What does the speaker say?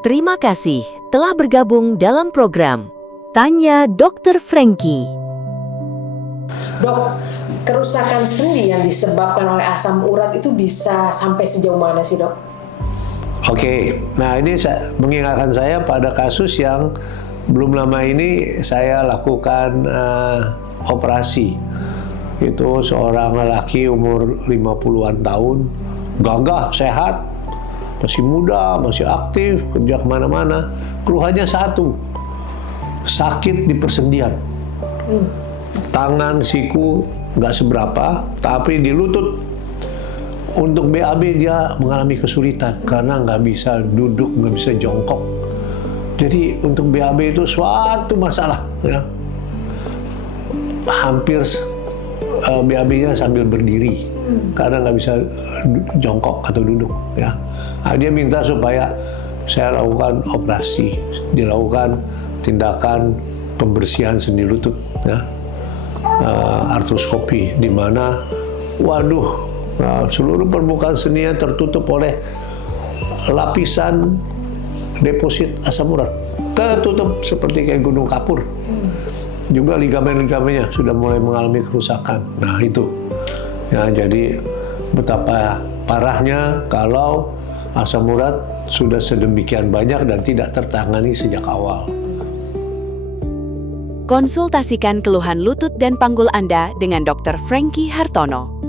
Terima kasih telah bergabung dalam program Tanya Dokter Franky. Dok, kerusakan sendi yang disebabkan oleh asam urat itu bisa sampai sejauh mana sih, Dok? Oke, nah ini mengingatkan saya pada kasus yang belum lama ini saya lakukan operasi. Itu seorang lelaki umur 50-an tahun, gagah, sehat, masih muda, masih aktif, kerja kemana-mana. Keluhannya satu, sakit di persendian. Tangan, siku nggak seberapa, tapi di lutut. Untuk BAB dia mengalami kesulitan karena nggak bisa duduk, nggak bisa jongkok. Jadi untuk BAB itu suatu masalah, ya. Hampir BAB-nya sambil berdiri karena nggak bisa jongkok atau duduk, ya. Nah, dia minta supaya saya lakukan operasi, dilakukan tindakan pembersihan sendi lutut, ya, artroskopi, di mana, waduh, seluruh permukaan sendinya tertutup oleh lapisan deposit asam urat, ketutup seperti kayak gunung kapur. Juga ligamen-ligamennya sudah mulai mengalami kerusakan. Nah itu, ya, jadi betapa parahnya kalau asam urat sudah sedemikian banyak dan tidak tertangani sejak awal. Konsultasikan keluhan lutut dan panggul Anda dengan Dr. Franky Hartono.